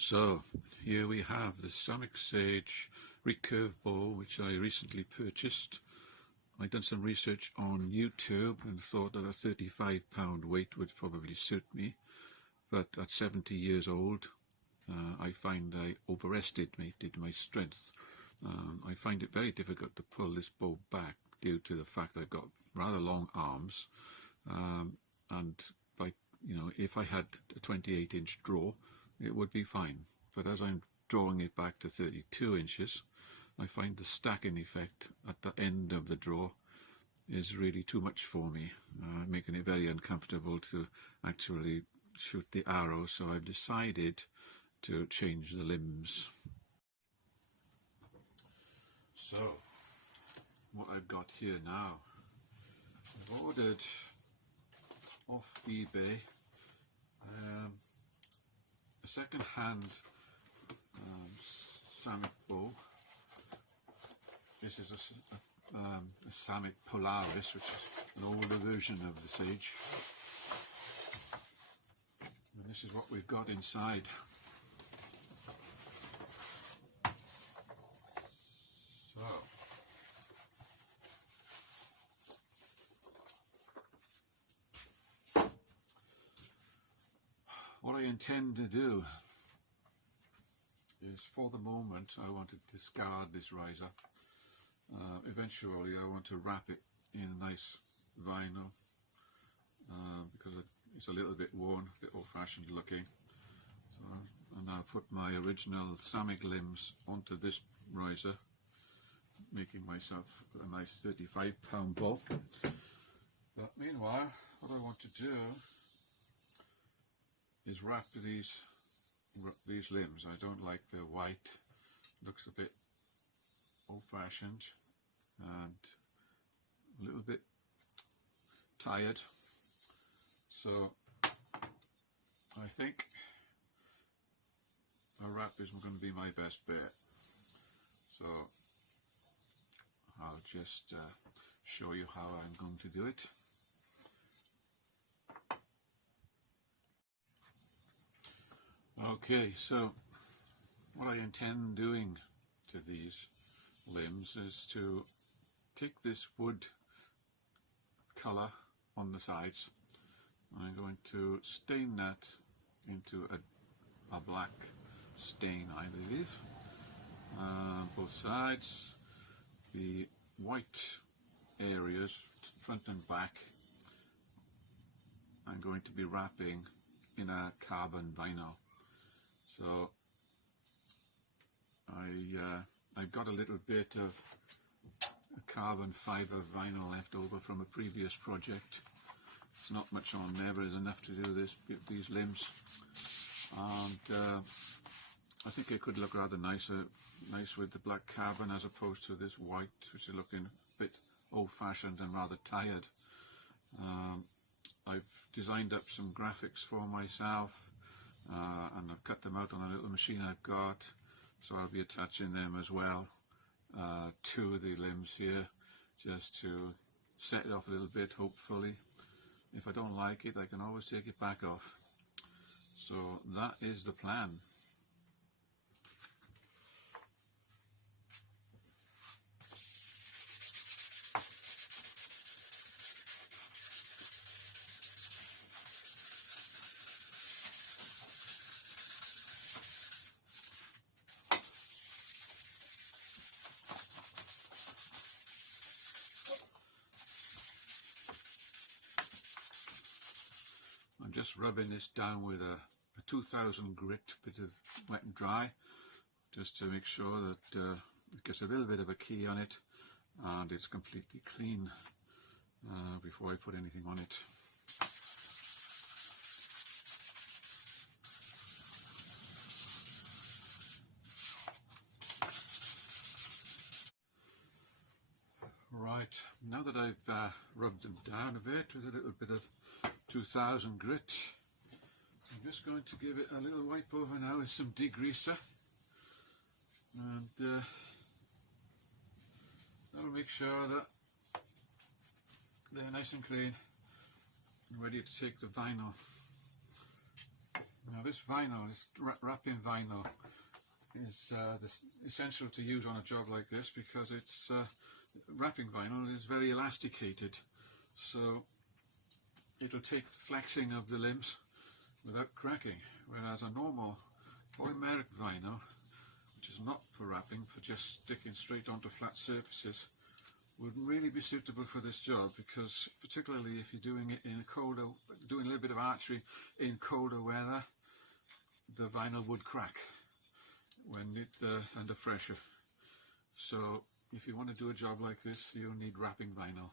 So here we have the Sonic Sage recurve bow, which I recently purchased. I'd done some research on YouTube and thought that a 35-pound weight would probably suit me, but at 70 years old I find I overestimated my strength. I find it very difficult to pull this bow back due to the fact I've got rather long arms, and if I had a 28-inch draw it would be fine, but as I'm drawing it back to 32 inches I find the stacking effect at the end of the draw is really too much for me, making it very uncomfortable to actually shoot the arrow. So I've decided to change the limbs. So what I've got here now, I've ordered off eBay a second-hand Samick bow. This is a Samick Polaris, which is an older version of the Sage. And this is what we've got inside. So, what I intend to do is, for the moment, I want to discard this riser. Eventually I want to wrap it in a nice vinyl because it's a little bit worn, a bit old-fashioned looking. So I'll now put my original Samick limbs onto this riser, making myself a nice 35-pound bow. But meanwhile, what I want to do is wrap these limbs. I don't like the white, looks a bit old-fashioned and a little bit tired, so I think a wrap is going to be my best bet. So I'll just show you how I'm going to do it. Okay, so what I intend doing to these limbs is to take this wood colour on the sides. I'm going to stain that into a black stain, I believe. Both sides. The white areas, front and back, I'm going to be wrapping in a carbon vinyl. So I've got a little bit of carbon fibre vinyl left over from a previous project. It's not much on there, but it's enough to do these limbs, and I think it could look rather nice with the black carbon as opposed to this white, which is looking a bit old-fashioned and rather tired. I've designed up some graphics for myself, and I've cut them out on a little machine I've got, so I'll be attaching them as well to the limbs here, just to set it off a little bit, hopefully. If I don't like it, I can always take it back off. So that is the plan. I'm just rubbing this down with a 2000 grit bit of wet and dry, just to make sure that it gets a little bit of a key on it and it's completely clean before I put anything on it. Right, now that I've rubbed them down a bit with a little bit of 2000 grit, I'm just going to give it a little wipe over now with some degreaser, and that'll make sure that they're nice and clean and ready to take the vinyl Now this vinyl, this wrapping vinyl, is essential to use on a job like this because it's wrapping vinyl is very elasticated, so it'll take the flexing of the limbs without cracking, whereas a normal polymeric vinyl, which is not for wrapping, for just sticking straight onto flat surfaces, wouldn't really be suitable for this job, because particularly if you're doing it in colder, doing a little bit of archery in colder weather, the vinyl would crack when it's under pressure. So if you want to do a job like this, you'll need wrapping vinyl.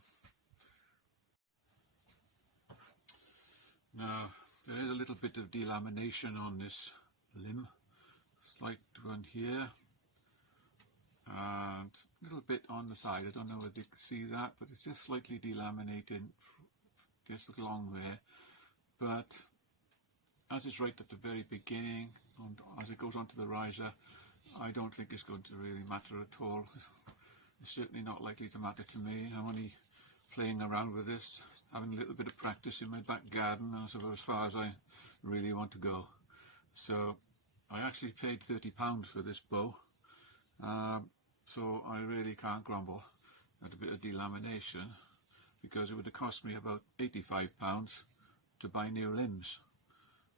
Now there is a little bit of delamination on this limb, slight one here and a little bit on the side. I don't know whether you can see that, but it's just slightly delaminated just along there. But as it's right at the very beginning, and as it goes onto the riser, I don't think it's going to really matter at all. It's certainly not likely to matter to me. I'm only playing around with this, having a little bit of practice in my back garden, and that's about as far as I really want to go. So I actually paid £30 for this bow, so I really can't grumble at a bit of delamination, because it would have cost me about £85 to buy new limbs.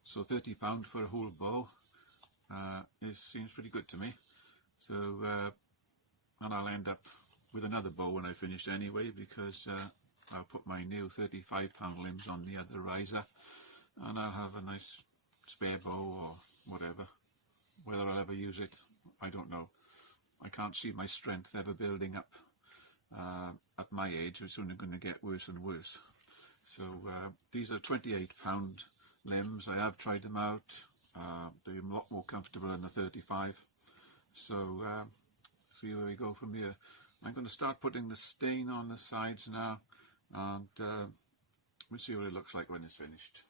So £30 for a whole bow seems pretty good to me. So and I'll end up with another bow when I finish anyway, because I'll put my new £35 limbs on the other riser, and I'll have a nice spare bow or whatever. Whether I'll ever use it, I don't know. I can't see my strength ever building up. At my age, it's only going to get worse and worse. So these are £28 limbs. I have tried them out. They're a lot more comfortable than the 35. So see where we go from here. I'm going to start putting the stain on the sides now, and we'll see what it looks like when it's finished.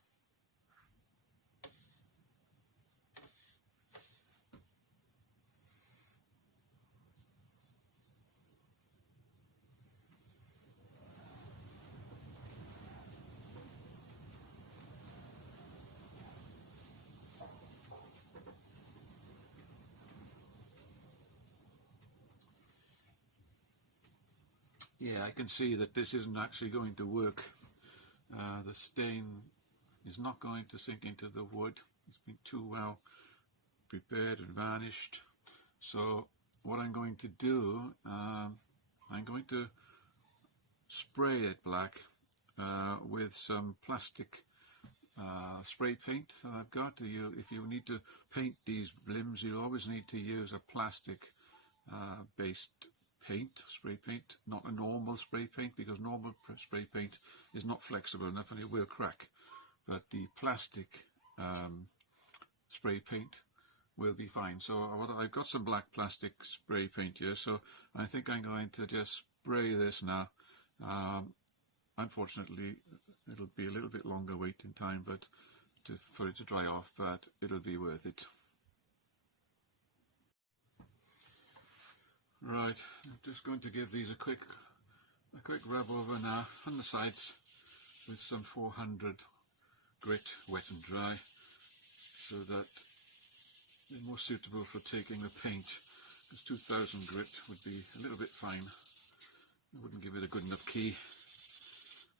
Yeah, I can see that this isn't actually going to work. The stain is not going to sink into the wood. It's been too well prepared and varnished. So what I'm going to do, I'm going to spray it black with some plastic spray paint that I've got. If you need to paint these limbs, you'll always need to use a plastic based paint, spray paint, not a normal spray paint, because normal spray paint is not flexible enough and it will crack. But the plastic spray paint will be fine. So I've got some black plastic spray paint here, so I think I'm going to just spray this now. Unfortunately, it'll be a little bit longer waiting time, but for it to dry off, but it'll be worth it. Right, I'm just going to give these a quick rub over now on the sides with some 400 grit, wet and dry, so that they're more suitable for taking the paint, because 2000 grit would be a little bit fine. I wouldn't give it a good enough key,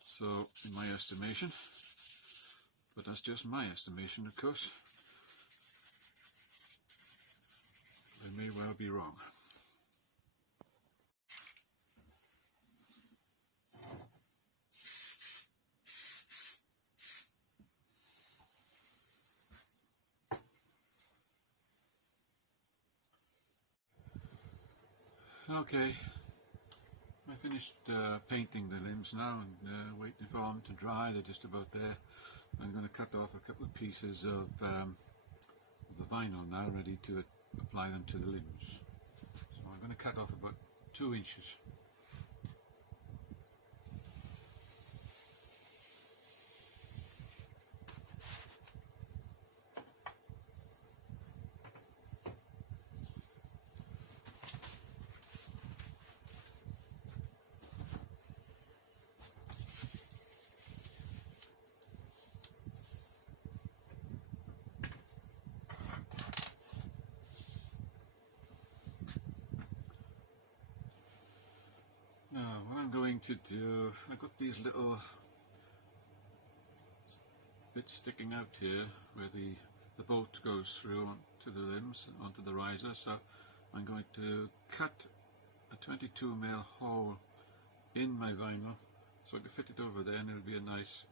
so in my estimation, but that's just my estimation, of course. I may well be wrong. Okay, I finished painting the limbs now and waiting for them to dry. They're just about there. I'm going to cut off a couple of pieces of the vinyl now, ready to apply them to the limbs. So I'm going to cut off about 2 inches. to do, I've got these little bits sticking out here where the bolt goes through onto the limbs, onto the riser, so I'm going to cut a 22mm hole in my vinyl so I can fit it over there, and it'll be a nice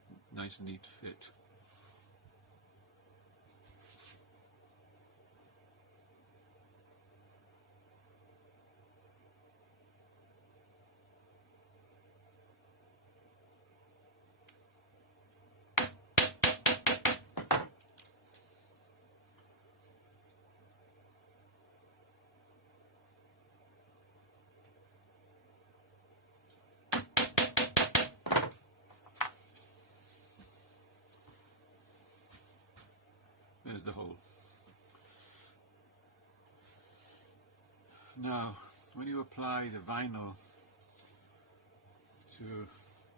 neat fit. There's the hole. Now, when you apply the vinyl to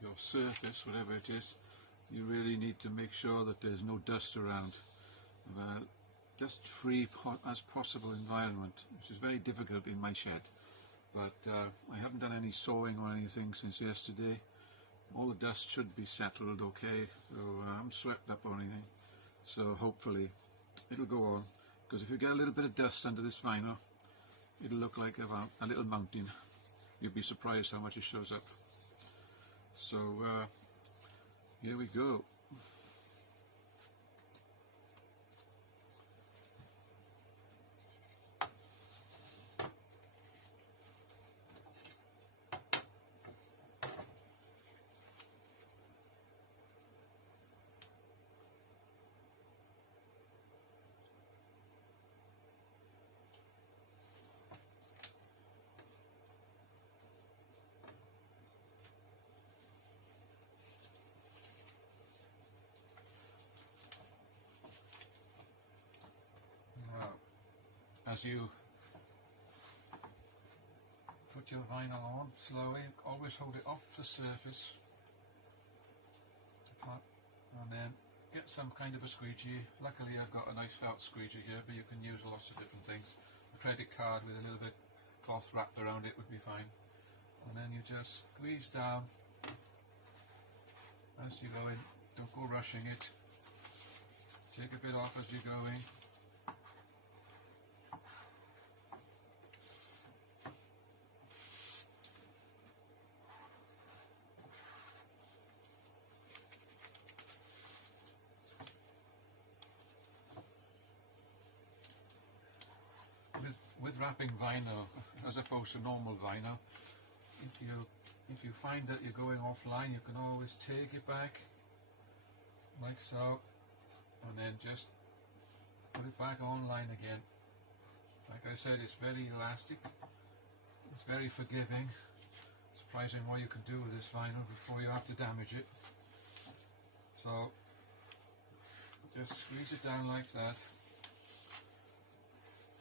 your surface, whatever it is, you really need to make sure that there's no dust around. A dust-free as possible environment, which is very difficult in my shed. But I haven't done any sawing or anything since yesterday. All the dust should be settled okay, so I haven't swept up or anything. So hopefully it'll go on, because if you get a little bit of dust under this vinyl, it'll look like a little mountain. You'll be surprised how much it shows up. So here we go. As you put your vinyl on slowly, always hold it off the surface and then get some kind of a squeegee. Luckily I've got a nice felt squeegee here, but you can use lots of different things. A credit card with a little bit cloth wrapped around it would be fine. And then you just squeeze down as you go in. Don't go rushing it. Take a bit off as you go in. With wrapping vinyl, as opposed to normal vinyl, if you find that you're going offline, you can always take it back, like so, and then just put it back online again. Like I said, it's very elastic, it's very forgiving. Surprising what you can do with this vinyl before you have to damage it. So just squeeze it down like that,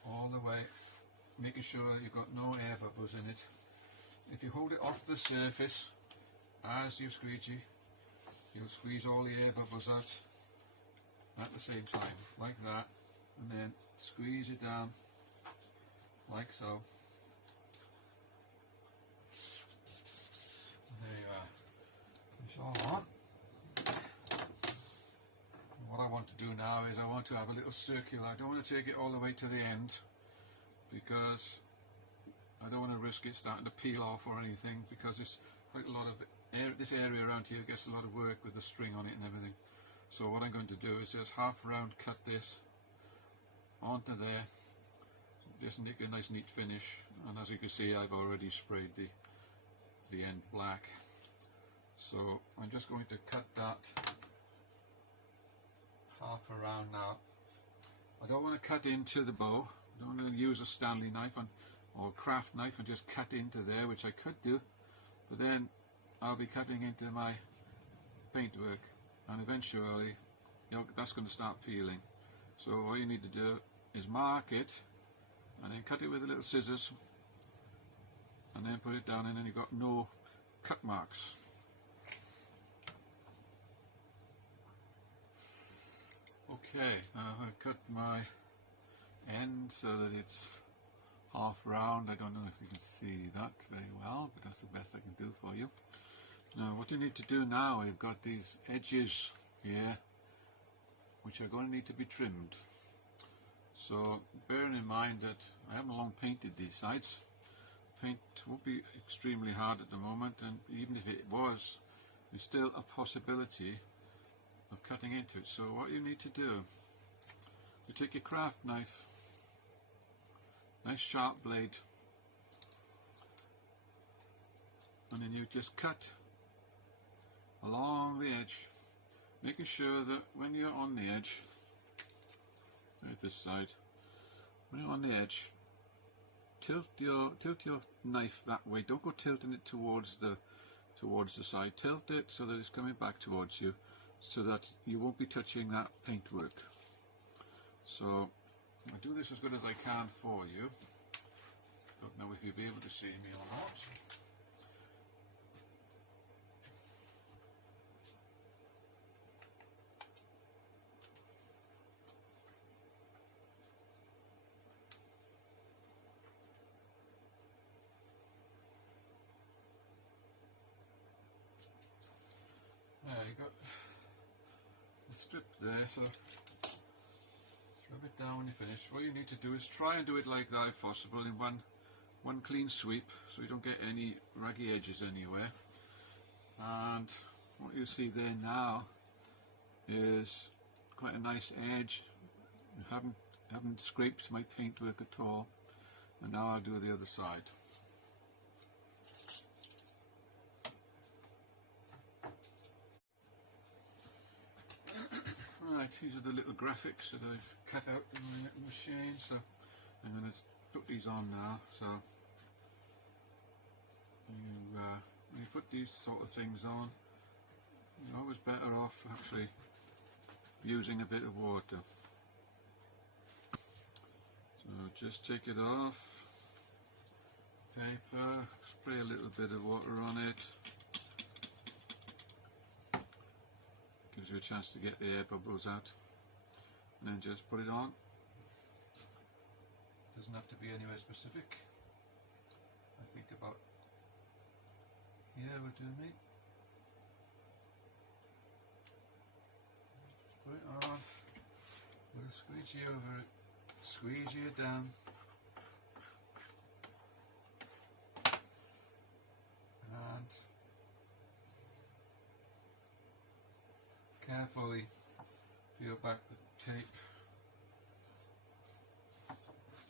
all the way, making sure you've got no air bubbles in it. If you hold it off the surface as you squeegee, you'll squeeze all the air bubbles out at the same time, like that, and then squeeze it down like so. There you are. It's all on. What I want to do now is I want to have a little circular. I don't want to take it all the way to the end, because I don't want to risk it starting to peel off or anything, because it's quite a lot of air, this area around here gets a lot of work with the string on it and everything. So what I'm going to do is just half round cut this onto there, just make a nice neat finish, and as you can see I've already sprayed the end black. So I'm just going to cut that half around now. I don't want to cut into the bow. I don't want to use a Stanley knife or a craft knife and just cut into there, which I could do, but then I'll be cutting into my paintwork, and eventually that's going to start peeling. So all you need to do is mark it and then cut it with the little scissors and then put it down, and then you've got no cut marks. Okay, now I've cut my end so that it's half round. I don't know if you can see that very well, but that's the best I can do for you. Now what you need to do now, I've got these edges here which are going to need to be trimmed. So bearing in mind that I haven't long painted these sides, paint won't be extremely hard at the moment, and even if it was, there's still a possibility of cutting into it. So what you need to do, you take your craft knife, nice sharp blade, and then you just cut along the edge, making sure that when you're on the edge, right this side, when you're on the edge, tilt your knife that way. Don't go tilting it towards the side. Tilt it so that it's coming back towards you, so that you won't be touching that paintwork. So I do this as good as I can for you. Don't know if you'll be able to see me or not. There you got the strip there, so rub it down when you're finished. What you need to do is try and do it like that if possible, in one clean sweep, so you don't get any raggy edges anywhere. And what you see there now is quite a nice edge. You haven't scraped my paintwork at all. And now I'll do the other side. Right, these are the little graphics that I've cut out in my little machine, so I'm going to put these on now. So when you put these sort of things on, you're always better off actually using a bit of water. So just take it off, paper, spray a little bit of water on it. Gives you a chance to get the air bubbles out, and then just put it on. Doesn't have to be anywhere specific. I think about here would do me. Just put it on, put a squeegee over it, squeegee it down, and carefully peel back the tape.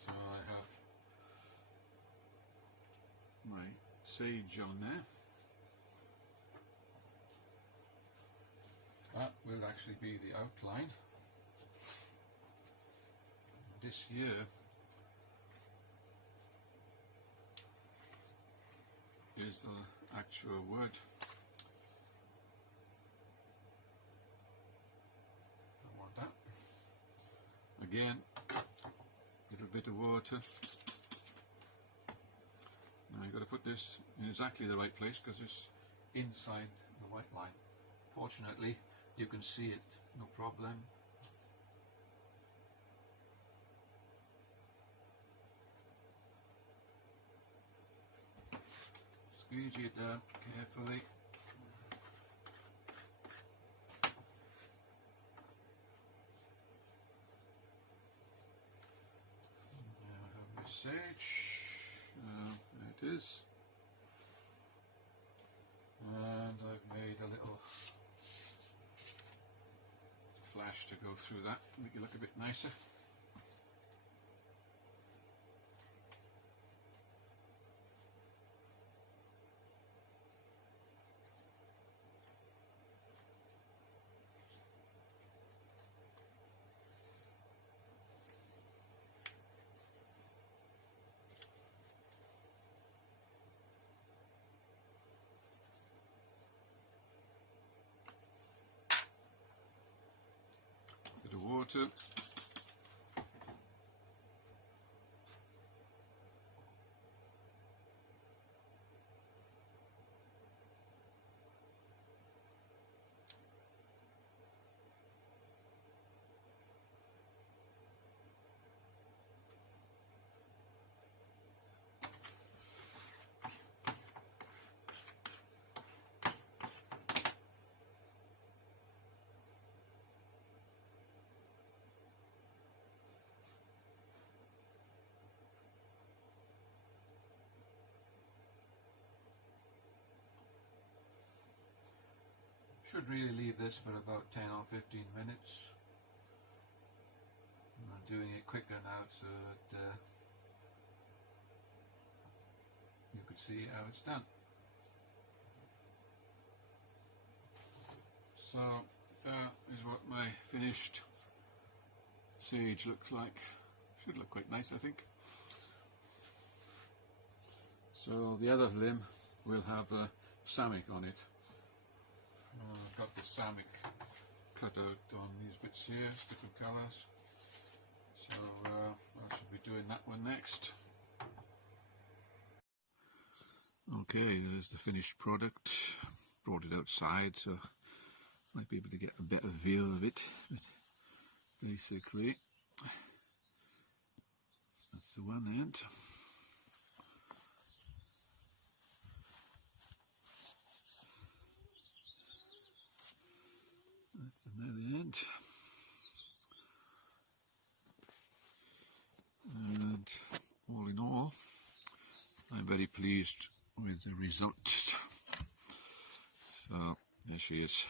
So I have my sage on there. That will actually be the outline. This here is the actual wood. Again, a little bit of water. Now you've got to put this in exactly the right place because it's inside the white line. Fortunately, you can see it, no problem. Squeegee it down carefully. Sage, there it is, and I've made a little flash to go through that, make it look a bit nicer. Bit of water. Should really leave this for about 10 or 15 minutes. I'm doing it quicker now so that you could see how it's done. So that is what my finished sage looks like. Should look quite nice, I think. So the other limb will have a samick on it. I've got the samick cut out on these bits here, different colours. So I should be doing that one next. Okay, there's the finished product. Brought it outside so might be able to get a better view of it. But basically, that's the one end. That's another end. And all in all, I'm very pleased with the result. So there she is.